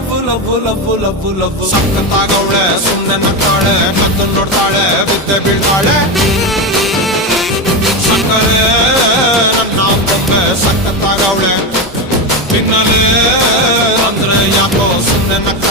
love ಸಕ್ಕತ್ತಾಗವಳೆ ಸುಮ್ಮನೆ ನಕ್ಕಾಳೆ ಕದ್ದು ನೋಡ್ತಾಳೆ ಬಿದ್ದೆ ಬೀಳ್ತಾಳೆ ಸಕ್ಕರೆ ನನ್ನ ಬೊಮ್ಮೆ ಸಕ್ಕತ್ತಾಗವಳೆ ಪಿನ್ನಲೆ ಅಂದ್ರೆ ಯಾಕೋ ಸುಮ್ಮನೆ ನಕ್ಕ